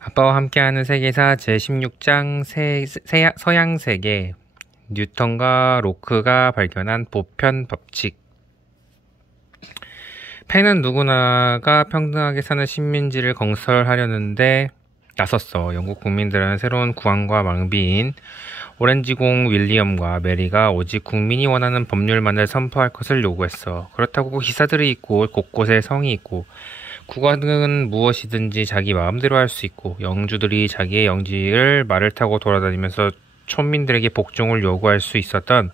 아빠와 함께하는 세계사 제16장 서양세계 뉴턴과 로크가 발견한 보편 법칙. 펜은 누구나가 평등하게 사는 식민지를 건설하려는데 나섰어. 영국 국민들은 새로운 구황과 망비인 오렌지공 윌리엄과 메리가 오직 국민이 원하는 법률만을 선포할 것을 요구했어. 그렇다고 기사들이 있고 곳곳에 성이 있고 국왕은 무엇이든지 자기 마음대로 할 수 있고 영주들이 자기의 영지를 말을 타고 돌아다니면서 촌민들에게 복종을 요구할 수 있었던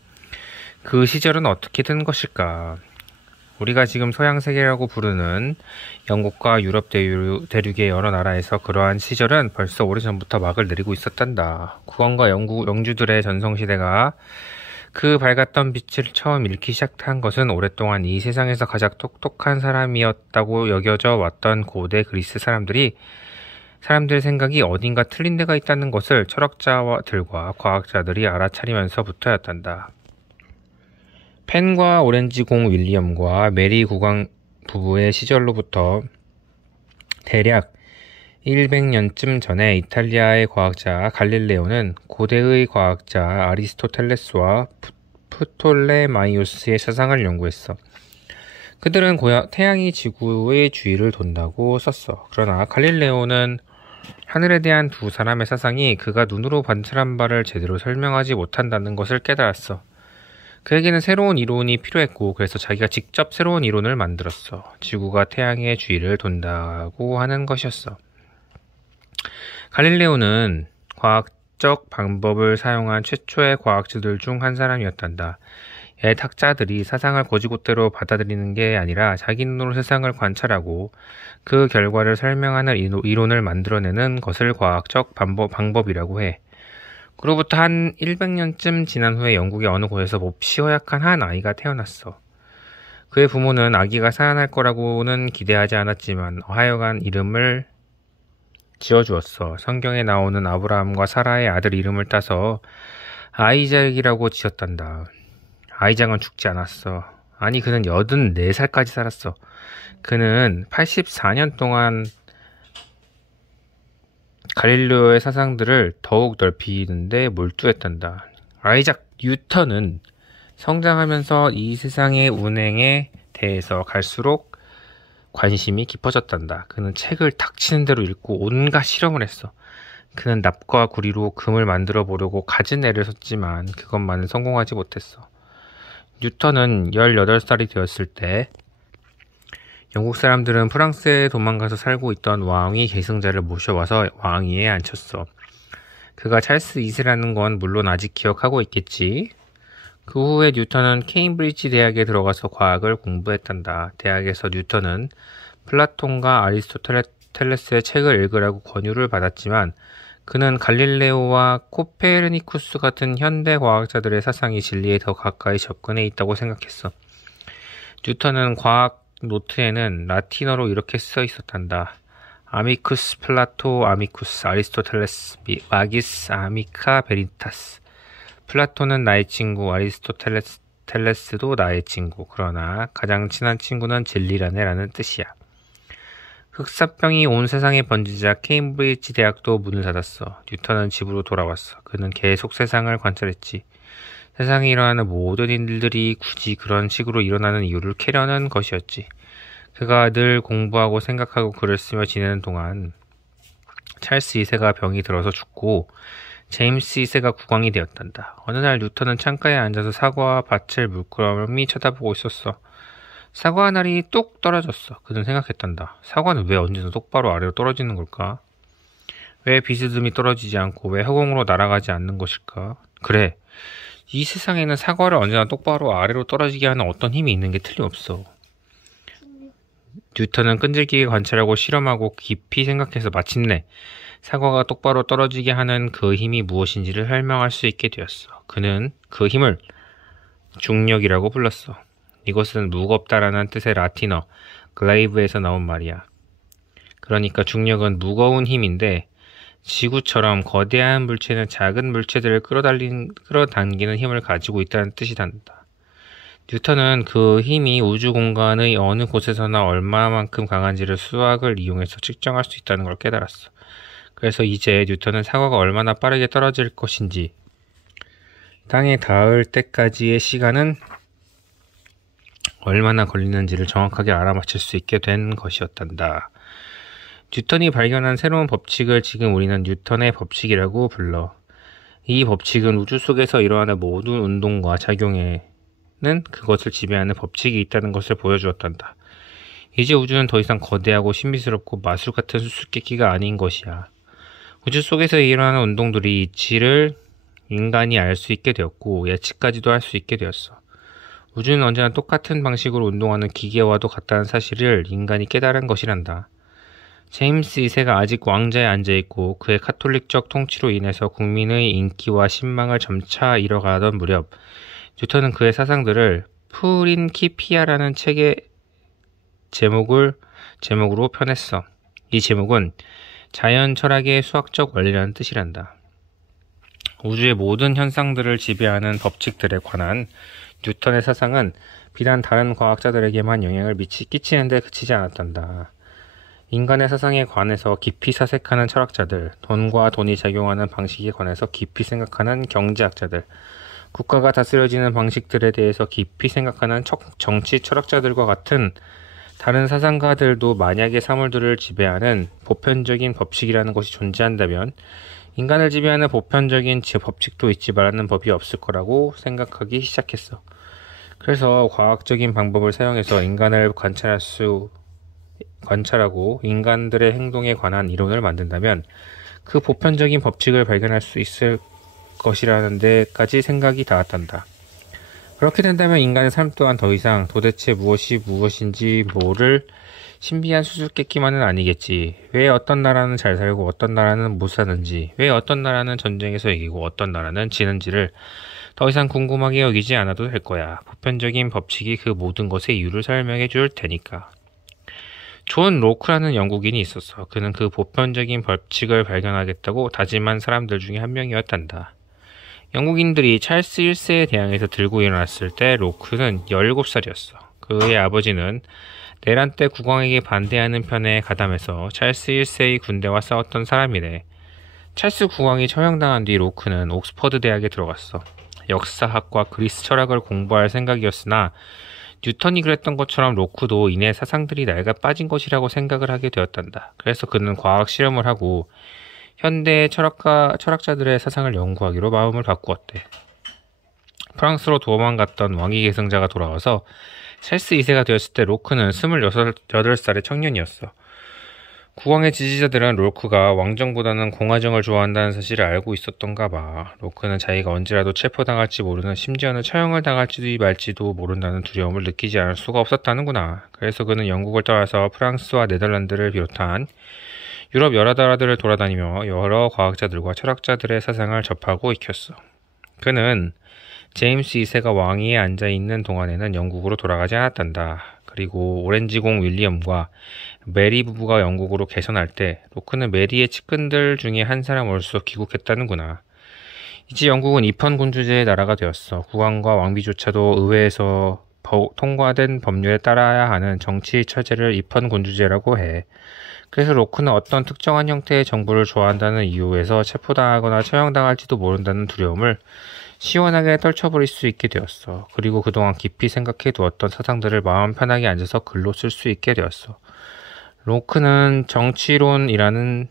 그 시절은 어떻게 된 것일까? 우리가 지금 서양세계라고 부르는 영국과 유럽 대륙의 여러 나라에서 그러한 시절은 벌써 오래전부터 막을 내리고 있었단다. 국왕과 영주들의 전성시대가 그 밝았던 빛을 처음 잃기 시작한 것은 오랫동안 이 세상에서 가장 똑똑한 사람이었다고 여겨져 왔던 고대 그리스 사람들 생각이 어딘가 틀린 데가 있다는 것을 철학자들과 과학자들이 알아차리면서부터였단다. 펜과 오렌지공 윌리엄과 메리 국왕 부부의 시절로부터 대략 100년쯤 전에 이탈리아의 과학자 갈릴레오는 고대의 과학자 아리스토텔레스와 프톨레마이오스의 사상을 연구했어. 그들은 태양이 지구의 주위를 돈다고 썼어. 그러나 갈릴레오는 하늘에 대한 두 사람의 사상이 그가 눈으로 관찰한 바를 제대로 설명하지 못한다는 것을 깨달았어. 그에게는 새로운 이론이 필요했고 그래서 자기가 직접 새로운 이론을 만들었어. 지구가 태양의 주위를 돈다고 하는 것이었어. 갈릴레오는 과학적 방법을 사용한 최초의 과학자들 중 한 사람이었단다. 옛 학자들이 사상을 곧이곧대로 받아들이는 게 아니라 자기 눈으로 세상을 관찰하고 그 결과를 설명하는 이론을 만들어내는 것을 과학적 방법이라고 해. 그로부터 한 100년쯤 지난 후에 영국의 어느 곳에서 몹시 허약한 한 아이가 태어났어. 그의 부모는 아기가 살아날 거라고는 기대하지 않았지만 하여간 이름을 지어주었어. 성경에 나오는 아브라함과 사라의 아들 이름을 따서 아이작이라고 지었단다. 아이작은 죽지 않았어. 아니, 그는 84살까지 살았어. 그는 84년 동안 갈릴레오의 사상들을 더욱 넓히는데 몰두했단다. 아이작 뉴턴은 성장하면서 이 세상의 운행에 대해서 갈수록 관심이 깊어졌단다. 그는 책을 닥치는 대로 읽고 온갖 실험을 했어. 그는 납과 구리로 금을 만들어 보려고 갖은 애를 썼지만 그것만은 성공하지 못했어. 뉴턴은 18살이 되었을 때 영국 사람들은 프랑스에 도망가서 살고 있던 왕위 계승자를 모셔와서 왕위에 앉혔어. 그가 찰스 2세라는 건 물론 아직 기억하고 있겠지. 그 후에 뉴턴은 케임브리지 대학에 들어가서 과학을 공부했단다. 대학에서 뉴턴은 플라톤과 아리스토텔레스의 책을 읽으라고 권유를 받았지만 그는 갈릴레오와 코페르니쿠스 같은 현대 과학자들의 사상이 진리에 더 가까이 접근해 있다고 생각했어. 뉴턴은 과학 노트에는 라틴어로 이렇게 써 있었단다. 아미쿠스 플라토 아미쿠스 아리스토텔레스 마기스 아미카 베리타스. 플라톤은 나의 친구, 아리스토텔레스도 나의 친구. 그러나 가장 친한 친구는 진리라네라는 뜻이야. 흑사병이 온 세상에 번지자 케임브리지 대학도 문을 닫았어. 뉴턴은 집으로 돌아왔어. 그는 계속 세상을 관찰했지. 세상에 일어나는 모든 일들이 굳이 그런 식으로 일어나는 이유를 캐려는 것이었지. 그가 늘 공부하고 생각하고 글을 쓰며 지내는 동안 찰스 2세가 병이 들어서 죽고 제임스 2세가 국왕이 되었단다. 어느 날 뉴턴은 창가에 앉아서 사과 밭을 물끄러미 쳐다보고 있었어. 사과 한 알이 뚝 떨어졌어. 그는 생각했단다. 사과는 왜 언제나 똑바로 아래로 떨어지는 걸까? 왜 비스듬히 떨어지지 않고 왜 허공으로 날아가지 않는 것일까? 그래, 이 세상에는 사과를 언제나 똑바로 아래로 떨어지게 하는 어떤 힘이 있는 게 틀림없어. 뉴턴은 끈질기게 관찰하고 실험하고 깊이 생각해서 마침내 사과가 똑바로 떨어지게 하는 그 힘이 무엇인지를 설명할 수 있게 되었어. 그는 그 힘을 중력이라고 불렀어. 이것은 무겁다라는 뜻의 라틴어 글레이브에서 나온 말이야. 그러니까 중력은 무거운 힘인데 지구처럼 거대한 물체는 작은 물체들을 끌어당기는 힘을 가지고 있다는 뜻이 단다. 뉴턴은 그 힘이 우주 공간의 어느 곳에서나 얼마만큼 강한지를 수학을 이용해서 측정할 수 있다는 걸 깨달았어. 그래서 이제 뉴턴은 사과가 얼마나 빠르게 떨어질 것인지, 땅에 닿을 때까지의 시간은 얼마나 걸리는지를 정확하게 알아맞힐 수 있게 된 것이었단다. 뉴턴이 발견한 새로운 법칙을 지금 우리는 뉴턴의 법칙이라고 불러. 이 법칙은 우주 속에서 일어나는 모든 운동과 작용에는 그것을 지배하는 법칙이 있다는 것을 보여주었단다. 이제 우주는 더 이상 거대하고 신비스럽고 마술 같은 수수께끼가 아닌 것이야. 우주 속에서 일어나는 운동들이 이치를 인간이 알 수 있게 되었고 예측까지도 할 수 있게 되었어. 우주는 언제나 똑같은 방식으로 운동하는 기계와도 같다는 사실을 인간이 깨달은 것이란다. 제임스 2세가 아직 왕좌에 앉아있고 그의 카톨릭적 통치로 인해서 국민의 인기와 신망을 점차 잃어가던 무렵, 뉴턴은 그의 사상들을 프린키피아라는 책의 제목으로 펴냈어. 이 제목은 자연 철학의 수학적 원리라는 뜻이란다. 우주의 모든 현상들을 지배하는 법칙들에 관한 뉴턴의 사상은 비단 다른 과학자들에게만 영향을 끼치는 데 그치지 않았단다. 인간의 사상에 관해서 깊이 사색하는 철학자들, 돈과 돈이 작용하는 방식에 관해서 깊이 생각하는 경제학자들, 국가가 다스려지는 방식들에 대해서 깊이 생각하는 정치 철학자들과 같은 다른 사상가들도 만약에 사물들을 지배하는 보편적인 법칙이라는 것이 존재한다면 인간을 지배하는 보편적인 법칙도 있지 말라는 법이 없을 거라고 생각하기 시작했어. 그래서 과학적인 방법을 사용해서 인간을 관찰하고 인간들의 행동에 관한 이론을 만든다면 그 보편적인 법칙을 발견할 수 있을 것이라는 데까지 생각이 닿았단다. 그렇게 된다면 인간의 삶 또한 더 이상 도대체 무엇이 무엇인지 모를 신비한 수수께끼만은 아니겠지. 왜 어떤 나라는 잘 살고 어떤 나라는 못 사는지, 왜 어떤 나라는 전쟁에서 이기고 어떤 나라는 지는지를 더 이상 궁금하게 여기지 않아도 될 거야. 보편적인 법칙이 그 모든 것의 이유를 설명해 줄 테니까. 존 로크라는 영국인이 있었어. 그는 그 보편적인 법칙을 발견하겠다고 다짐한 사람들 중에 한 명이었단다. 영국인들이 찰스 1세에 대항해서 들고 일어났을 때 로크는 17살이었어. 그의 아버지는 내란 때 국왕에게 반대하는 편에 가담해서 찰스 1세의 군대와 싸웠던 사람이래. 찰스 국왕이 처형당한 뒤 로크는 옥스퍼드 대학에 들어갔어. 역사학과 그리스 철학을 공부할 생각이었으나 뉴턴이 그랬던 것처럼 로크도 이내 사상들이 낡아 빠진 것이라고 생각을 하게 되었단다. 그래서 그는 과학 실험을 하고 현대 철학자들의 사상을 연구하기로 마음을 바꾸었대. 프랑스로 도망갔던 왕위 계승자가 돌아와서 찰스 2세가 되었을 때 로크는 28살의 청년이었어. 국왕의 지지자들은 로크가 왕정보다는 공화정을 좋아한다는 사실을 알고 있었던가 봐. 로크는 자기가 언제라도 체포당할지 모르는, 심지어는 처형을 당할지도 말지도 모른다는 두려움을 느끼지 않을 수가 없었다는구나. 그래서 그는 영국을 떠나서 프랑스와 네덜란드를 비롯한 유럽 여러 나라들을 돌아다니며 여러 과학자들과 철학자들의 사상을 접하고 익혔어. 그는 제임스 2세가 왕위에 앉아있는 동안에는 영국으로 돌아가지 않았단다. 그리고 오렌지공 윌리엄과 메리 부부가 영국으로 개선할 때 로크는 메리의 측근들 중에 한 사람으로서 귀국했다는구나. 이제 영국은 입헌군주제의 나라가 되었어. 국왕과 왕비조차도 의회에서 통과된 법률에 따라야 하는 정치 처제를 입헌군주제라고 해. 그래서 로크는 어떤 특정한 형태의 정부를 좋아한다는 이유에서 체포당하거나 처형당할지도 모른다는 두려움을 시원하게 떨쳐버릴 수 있게 되었어. 그리고 그동안 깊이 생각해 두었던 사상들을 마음 편하게 앉아서 글로 쓸 수 있게 되었어. 로크는 정치론이라는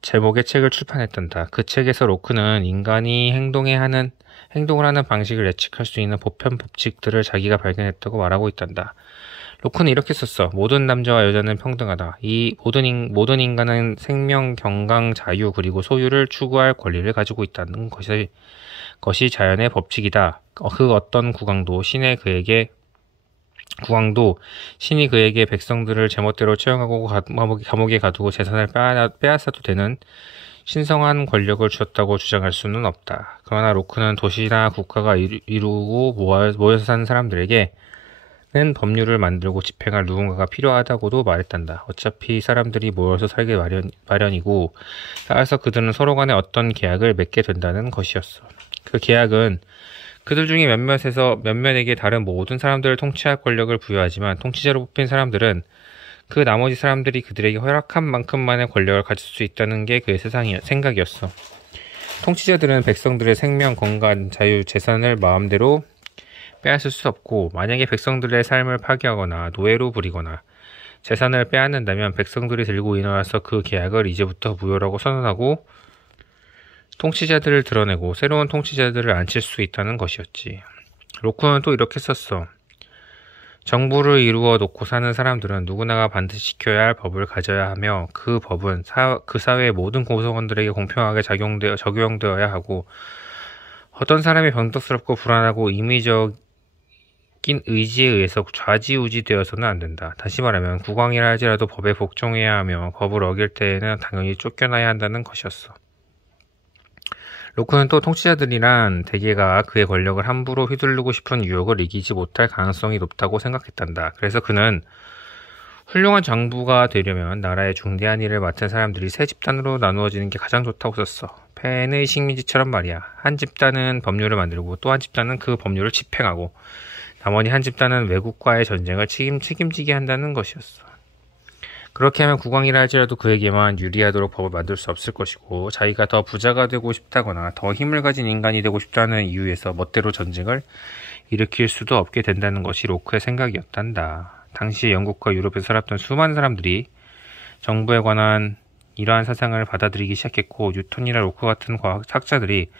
제목의 책을 출판했단다. 그 책에서 로크는 인간이 행동을 하는 방식을 예측할 수 있는 보편 법칙들을 자기가 발견했다고 말하고 있단다. 로크는 이렇게 썼어. 모든 남자와 여자는 평등하다. 이 모든 인간은 생명, 건강, 자유 그리고 소유를 추구할 권리를 가지고 있다는 것이 자연의 법칙이다. 그 어떤 국왕도 신이 그에게 백성들을 제멋대로 처형하고 감옥에 가두고 재산을 빼앗아도 되는 신성한 권력을 주었다고 주장할 수는 없다. 그러나 로크는 도시나 국가가 이루고 모여서 사는 사람들에게 는 법률을 만들고 집행할 누군가가 필요하다고도 말했단다. 어차피 사람들이 모여서 살기 마련이고 따라서 그들은 서로 간에 어떤 계약을 맺게 된다는 것이었어. 그 계약은 그들 중에 몇몇에게 다른 모든 사람들을 통치할 권력을 부여하지만 통치자로 뽑힌 사람들은 그 나머지 사람들이 그들에게 허락한 만큼만의 권력을 가질 수 있다는 게 그의 생각이었어. 통치자들은 백성들의 생명, 건강, 자유, 재산을 마음대로 빼앗을 수 없고, 만약에 백성들의 삶을 파괴하거나 노예로 부리거나 재산을 빼앗는다면 백성들이 들고 일어나서 그 계약을 이제부터 무효라고 선언하고 통치자들을 드러내고 새로운 통치자들을 앉힐 수 있다는 것이었지. 로크는 또 이렇게 썼어. 정부를 이루어 놓고 사는 사람들은 누구나가 반드시 지켜야 할 법을 가져야 하며, 그 법은 그 사회의 모든 구성원들에게 공평하게 적용되어야 하고, 어떤 사람이 변덕스럽고 불안하고 임의적인 의지에 의해서 좌지우지되어서는 안 된다. 다시 말하면 국왕이라 할지라도 법에 복종해야 하며 법을 어길 때에는 당연히 쫓겨나야 한다는 것이었어. 로크는 또 통치자들이란 대개가 그의 권력을 함부로 휘두르고 싶은 유혹을 이기지 못할 가능성이 높다고 생각했단다. 그래서 그는 훌륭한 장부가 되려면 나라의 중대한 일을 맡은 사람들이 세 집단으로 나누어지는 게 가장 좋다고 썼어. 펜의 식민지처럼 말이야. 한 집단은 법률을 만들고 또 한 집단은 그 법률을 집행하고, 나머지 한 집단은 외국과의 전쟁을 책임지게 한다는 것이었어. 그렇게 하면 국왕이라 할지라도 그에게만 유리하도록 법을 만들 수 없을 것이고, 자기가 더 부자가 되고 싶다거나 더 힘을 가진 인간이 되고 싶다는 이유에서 멋대로 전쟁을 일으킬 수도 없게 된다는 것이 로크의 생각이었단다. 당시 영국과 유럽에서 살았던 수많은 사람들이 정부에 관한 이러한 사상을 받아들이기 시작했고, 뉴턴이나 로크 같은 과학자들이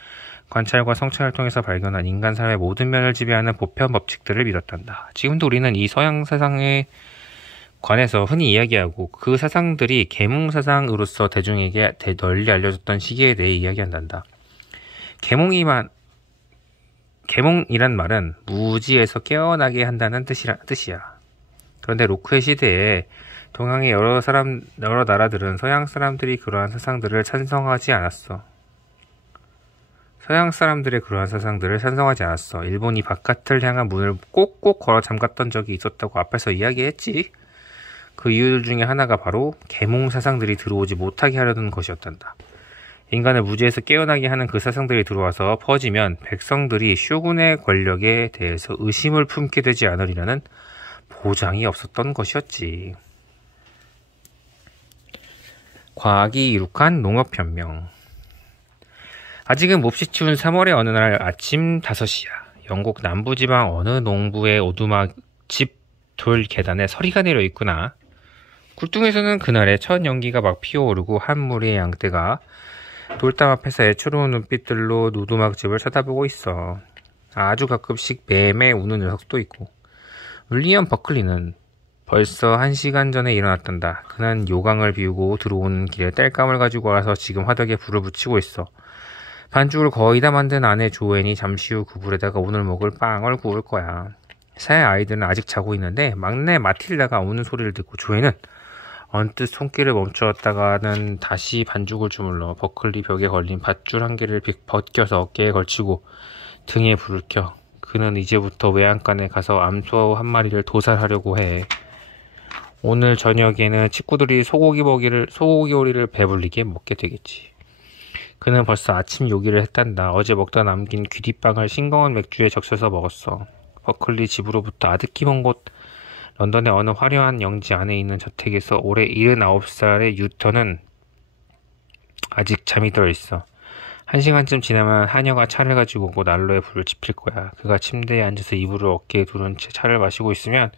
관찰과 성찰을 통해서 발견한 인간 삶의 모든 면을 지배하는 보편 법칙들을 믿었단다. 지금도 우리는 이 서양 사상에 관해서 흔히 이야기하고, 그 사상들이 계몽사상으로서 대중에게 널리 알려졌던 시기에 대해 이야기한단다. 계몽이란 말은 무지에서 깨어나게 한다는 뜻이야. 그런데 로크의 시대에 동양의 여러 나라들은 서양 사람들이 그러한 사상들을 찬성하지 않았어. 일본이 바깥을 향한 문을 꼭꼭 걸어 잠갔던 적이 있었다고 앞에서 이야기했지. 그 이유들 중에 하나가 바로 계몽 사상들이 들어오지 못하게 하려는 것이었단다. 인간을 무지에서 깨어나게 하는 그 사상들이 들어와서 퍼지면 백성들이 쇼군의 권력에 대해서 의심을 품게 되지 않으리라는 보장이 없었던 것이었지. 과학이 이룩한 농업혁명. 아직은 몹시 추운 3월의 어느 날 아침 5시야. 영국 남부지방 어느 농부의 오두막 집 돌 계단에 서리가 내려 있구나. 굴뚱에서는 그날의 첫 연기가 막 피어오르고 한 무리의 양떼가 돌담 앞에서 애처로운 눈빛들로 오두막집을 쳐다보고 있어. 아주 가끔씩 매매 우는 녀석도 있고. 윌리엄 버클리는 벌써 1시간 전에 일어났단다. 그는 요강을 비우고 들어오는 길에 땔감을 가지고 와서 지금 화덕에 불을 붙이고 있어. 반죽을 거의 다 만든 아내 조앤이 잠시 후 그 불에다가 오늘 먹을 빵을 구울 거야. 새 아이들은 아직 자고 있는데 막내 마틸다가 우는 소리를 듣고 조앤은 언뜻 손길을 멈추었다가는 다시 반죽을 주물러 버클리 벽에 걸린 밧줄 한 개를 벗겨서 어깨에 걸치고 등에 불을 켜. 그는 이제부터 외양간에 가서 암소 한 마리를 도살하려고 해. 오늘 저녁에는 친구들이 소고기 요리를 배불리게 먹게 되겠지. 그는 벌써 아침 요기를 했단다. 어제 먹다 남긴 귀뒷빵을 싱거운 맥주에 적셔서 먹었어. 버클리 집으로부터 아득히 먼 곳 런던의 어느 화려한 영지 안에 있는 저택에서 올해 79살의 뉴턴은 아직 잠이 들어있어. 1시간쯤 지나면 하녀가 차를 가지고 오고 난로에 불을 지필 거야. 그가 침대에 앉아서 이불을 어깨에 두른 채 차를 마시고 있으면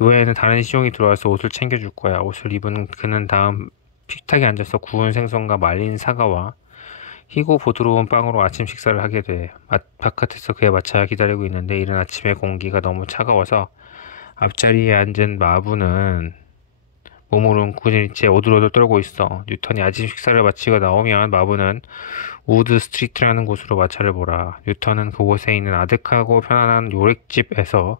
이후에는 다른 시종이 들어와서 옷을 챙겨줄 거야. 옷을 입은 그는 다음 식탁에 앉아서 구운 생선과 말린 사과와 희고 부드러운 빵으로 아침 식사를 하게 돼. 바깥에서 그의 마차가 기다리고 있는데 이른 아침에 공기가 너무 차가워서 앞자리에 앉은 마부는 몸을 움켜쥔 채 오들오들 떨고 있어. 뉴턴이 아침 식사를 마치고 나오면 마부는 우드 스트리트라는 곳으로 마차를 몰아. 뉴턴은 그곳에 있는 아득하고 편안한 요lik집에서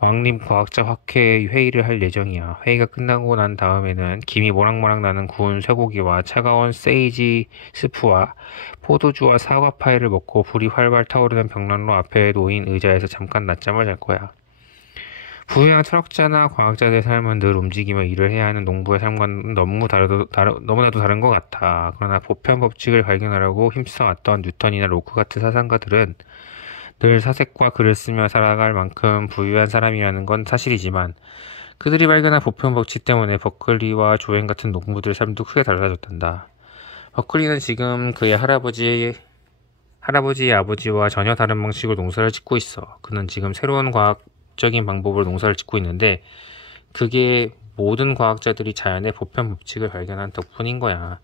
왕림 과학자 학회 회의를 할 예정이야. 회의가 끝나고 난 다음에는 김이 모락모락 나는 구운 쇠고기와 차가운 세이지 스프와 포도주와 사과 파이를 먹고 불이 활발 타오르는 벽난로 앞에 놓인 의자에서 잠깐 낮잠을 잘 거야. 부유한 철학자나 과학자들의 삶은 늘 움직이며 일을 해야 하는 농부의 삶과는 너무나도 다른 것 같아. 그러나 보편 법칙을 발견하려고 힘써왔던 뉴턴이나 로크 같은 사상가들은 늘 사색과 글을 쓰며 살아갈 만큼 부유한 사람이라는 건 사실이지만 그들이 발견한 보편 법칙 때문에 버클리와 조앤 같은 농부들의 삶도 크게 달라졌단다. 버클리는 지금 그의 할아버지의 아버지와 전혀 다른 방식으로 농사를 짓고 있어. 그는 지금 새로운 과학적인 방법으로 농사를 짓고 있는데 그게 모든 과학자들이 자연의 보편 법칙을 발견한 덕분인 거야.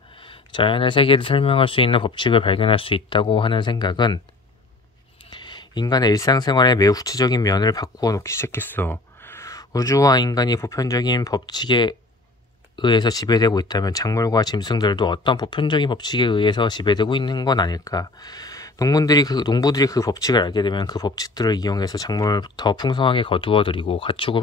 자연의 세계를 설명할 수 있는 법칙을 발견할 수 있다고 하는 생각은 인간의 일상생활에 매우 구체적인 면을 바꾸어 놓기 시작했어. 우주와 인간이 보편적인 법칙에 의해서 지배되고 있다면 작물과 짐승들도 어떤 보편적인 법칙에 의해서 지배되고 있는 건 아닐까. 농부들이 그 법칙을 알게 되면 그 법칙들을 이용해서 작물을 더 풍성하게 거두어들이고 가축을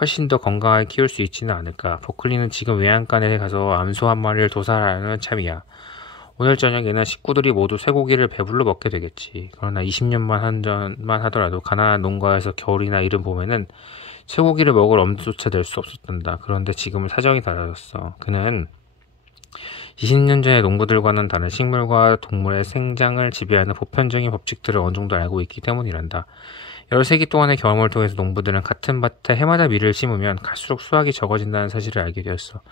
훨씬 더 건강하게 키울 수 있지는 않을까. 버클리는 지금 외양간에 가서 암소 한 마리를 도살하는 참이야. 오늘 저녁에는 식구들이 모두 쇠고기를 배불러 먹게 되겠지. 그러나 20년만 하더라도 가나안 농가에서 겨울이나 이른 봄에는 쇠고기를 먹을 엄두조차 낼 수 없었단다. 그런데 지금은 사정이 달라졌어. 그는 20년 전에 농부들과는 다른 식물과 동물의 생장을 지배하는 보편적인 법칙들을 어느 정도 알고 있기 때문이란다. 13기 동안의 경험을 통해서 농부들은 같은 밭에 해마다 밀을 심으면 갈수록 수확이 적어진다는 사실을 알게 되었어.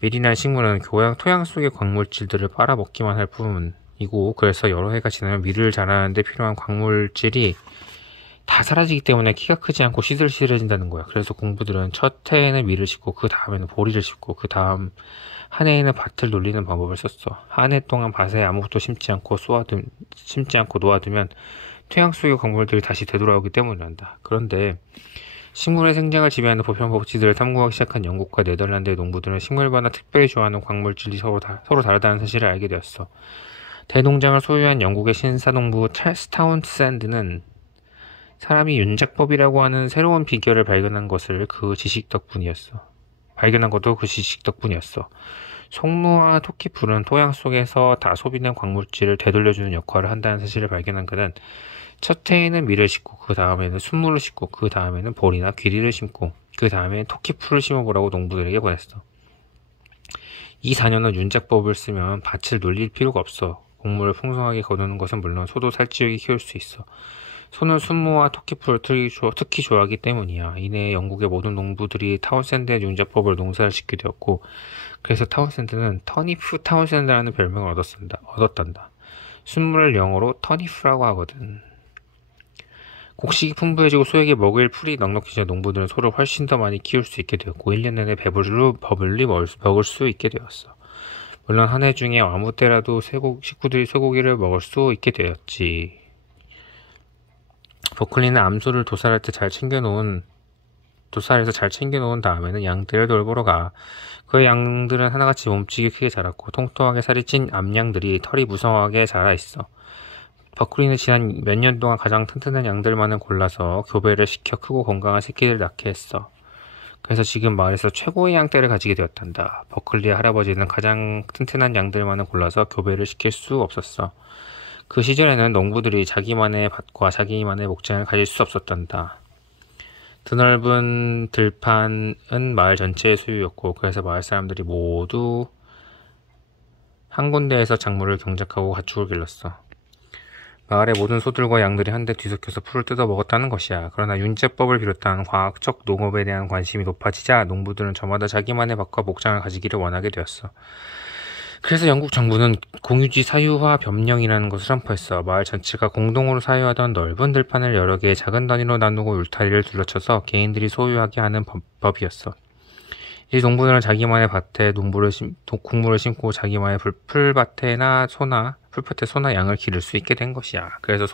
밀이란 식물은 토양 속의 광물질들을 빨아먹기만 할 뿐이고, 그래서 여러 해가 지나면 밀을 자라는 데 필요한 광물질이 다 사라지기 때문에 키가 크지 않고 시들시들해진다는 거야. 그래서 공부들은 첫 해에는 밀을 심고 그 다음에는 보리를 심고 그 다음 한 해에는 밭을 놀리는 방법을 썼어. 한 해 동안 밭에 아무것도 심지 않고 놓아두면 토양 속의 광물들이 다시 되돌아오기 때문이란다. 그런데 식물의 생장을 지배하는 보편 법칙들을 탐구하기 시작한 영국과 네덜란드의 농부들은 식물마다 특별히 좋아하는 광물질이 서로 다르다는 사실을 알게 되었어. 대농장을 소유한 영국의 신사농부 찰스 타운샌드는 사람이 윤작법이라고 하는 새로운 비결을 발견한 것도 그 지식 덕분이었어. 송로와 토끼풀은 토양 속에서 다 소비된 광물질을 되돌려주는 역할을 한다는 사실을 발견한 그는 첫 해에는 밀을 심고 그 다음에는 순무를 심고 그 다음에는 보리나 귀리를 심고 그 다음에는 토끼풀을 심어보라고 농부들에게 보냈어. 이 4년은 윤작법을 쓰면 밭을 놀릴 필요가 없어. 곡물을 풍성하게 거두는 것은 물론 소도 살찌우게 키울 수 있어. 소는 순무와 토끼풀을 특히 좋아하기 때문이야. 이내 영국의 모든 농부들이 타운샌드의 윤작법을 농사를 짓게 되었고, 그래서 타운샌드는 터니프 타운샌드라는 별명을 얻었단다. 순무를 영어로 터니프라고 하거든. 곡식이 풍부해지고 소에게 먹을 풀이 넉넉해져 농부들은 소를 훨씬 더 많이 키울 수 있게 되었고 1년 내내 버블리 먹을 수 있게 되었어. 물론 한 해 중에 아무 때라도 식구들이 쇠고기를 먹을 수 있게 되었지. 버클리는 암소를 도살해서 잘 챙겨놓은 다음에는 양들을 돌보러 가. 그의 양들은 하나같이 몸집이 크게 자랐고 통통하게 살이 찐 암양들이 털이 무성하게 자라있어. 버클리는 지난 몇 년 동안 가장 튼튼한 양들만을 골라서 교배를 시켜 크고 건강한 새끼를 낳게 했어. 그래서 지금 마을에서 최고의 양떼를 가지게 되었단다. 버클리의 할아버지는 가장 튼튼한 양들만을 골라서 교배를 시킬 수 없었어. 그 시절에는 농부들이 자기만의 밭과 자기만의 목장을 가질 수 없었단다. 드넓은 들판은 마을 전체의 소유였고 그래서 마을 사람들이 모두 한 군데에서 작물을 경작하고 가축을 길렀어. 마을의 모든 소들과 양들이 한데 뒤섞여서 풀을 뜯어 먹었다는 것이야. 그러나 윤제법을 비롯한 과학적 농업에 대한 관심이 높아지자 농부들은 저마다 자기만의 밭과 목장을 가지기를 원하게 되었어. 그래서 영국 정부는 공유지 사유화 변령이라는 것을 선포했어. 마을 전체가 공동으로 사유하던 넓은 들판을 여러 개의 작은 단위로 나누고 울타리를 둘러쳐서 개인들이 소유하게 하는 법이었어. 이 농부들은 자기만의 밭에 곡물을 심고 자기만의 풀밭에 소나 양을 기를 수 있게 된 것이야. 그래서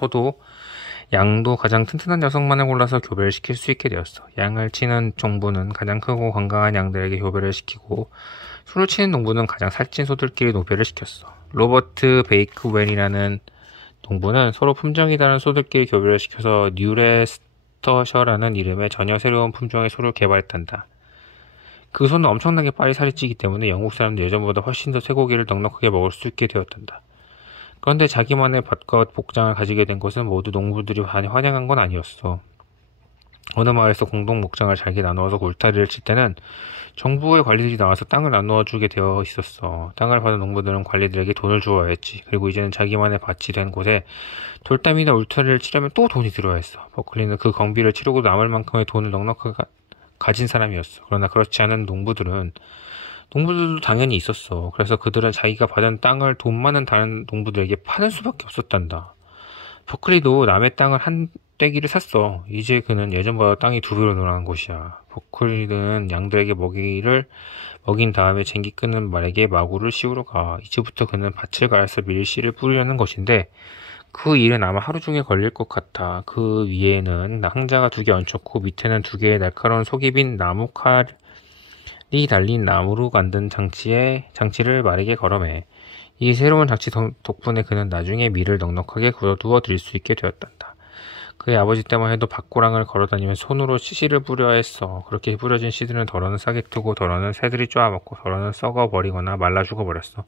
양도 가장 튼튼한 녀석만을 골라서 교배를 시킬 수 있게 되었어. 양을 치는 농부는 가장 크고 건강한 양들에게 교배를 시키고 소를 치는 농부는 가장 살찐 소들끼리 노배를 시켰어. 로버트 베이크웰이라는 농부는 서로 품종이 다른 소들끼리 교배를 시켜서 뉴레스터셔라는 이름의 전혀 새로운 품종의 소를 개발했단다. 그 소는 엄청나게 빨리 살이 찌기 때문에 영국 사람들 예전보다 훨씬 더 쇠고기를 넉넉하게 먹을 수 있게 되었단다. 그런데 자기만의 밭과 목장을 가지게 된 것은 모두 농부들이 환영한 건 아니었어. 어느 마을에서 공동 목장을 잘게 나누어서 울타리를 칠 때는 정부의 관리들이 나와서 땅을 나누어 주게 되어 있었어. 땅을 받은 농부들은 관리들에게 돈을 주어야 했지. 그리고 이제는 자기만의 밭이 된 곳에 돌담이나 울타리를 치려면 또 돈이 들어야 했어. 버클리는 그 경비를 치르고 남을 만큼의 돈을 넉넉하게 가진 사람이었어. 그러나 그렇지 않은 농부들도 당연히 있었어. 그래서 그들은 자기가 받은 땅을 돈 많은 다른 농부들에게 파는 수밖에 없었단다. 버클리도 남의 땅을 한 떼기를 샀어. 이제 그는 예전보다 땅이 2배로 늘어난 것이야. 버클리는 양들에게 먹인 다음에 쟁기 끄는 말에게 마구를 씌우러 가. 이제부터 그는 밭을 갈아서 밀씨를 뿌리려는 것인데 그 일은 아마 하루 종일 걸릴 것 같아. 그 위에는 상자가 2개 얹혔고 밑에는 2개의 날카로운 속이 빈 나무 칼이 달린 나무로 만든 장치를 말에게 걸어매. 이 새로운 장치 덕분에 그는 나중에 밀을 넉넉하게 굳어두어 드릴 수 있게 되었단다. 그의 아버지 때만 해도 밭고랑을 걸어다니며 손으로 씨를 뿌려야 했어. 그렇게 뿌려진 씨들은 덜어는 싸게 두고 덜어는 새들이 쪼아먹고 덜어는 썩어버리거나 말라 죽어버렸어.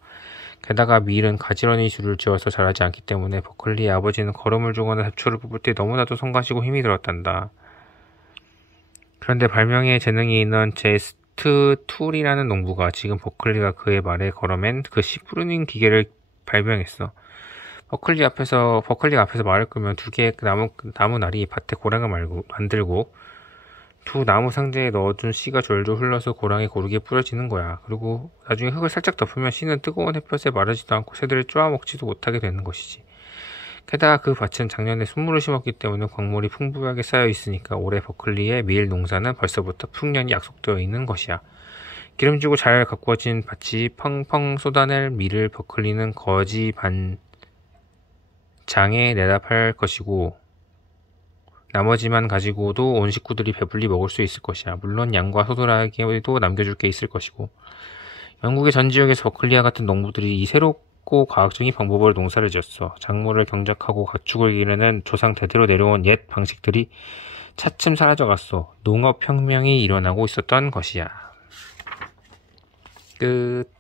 게다가 밀은 가지런히 줄을 지어서 자라지 않기 때문에 버클리의 아버지는 거름을 주거나 잡초를 뽑을 때 너무나도 성가시고 힘이 들었단다. 그런데 발명에 재능이 있는 제스트 툴이라는 농부가 지금 버클리가 그의 말에 걸어맨 그 씨 뿌리는 기계를 발명했어. 버클리가 앞에서 말을 끄면 2개의 나무 날이 밭에 고랑을 만들고 2 나무 상자에 넣어둔 씨가 졸졸 흘러서 고랑에 고르게 뿌려지는 거야. 그리고 나중에 흙을 살짝 덮으면 씨는 뜨거운 햇볕에 마르지도 않고 새들을 쪼아먹지도 못하게 되는 것이지. 게다가 그 밭은 작년에 순물을 심었기 때문에 광물이 풍부하게 쌓여 있으니까 올해 버클리의 밀 농사는 벌써부터 풍년이 약속되어 있는 것이야. 기름지고 잘 가꾸어진 밭이 펑펑 쏟아낼 밀을 버클리는 거지 반장에 내다 팔 것이고 나머지만 가지고도 온 식구들이 배불리 먹을 수 있을 것이야. 물론 양과 소들에게도 남겨줄 게 있을 것이고. 영국의 전 지역에서 버클리와 같은 농부들이 이 새롭고 과학적인 방법으로 농사를 지었어. 작물을 경작하고 가축을 기르는 조상 대대로 내려온 옛 방식들이 차츰 사라져갔어. 농업혁명이 일어나고 있었던 것이야. 끝.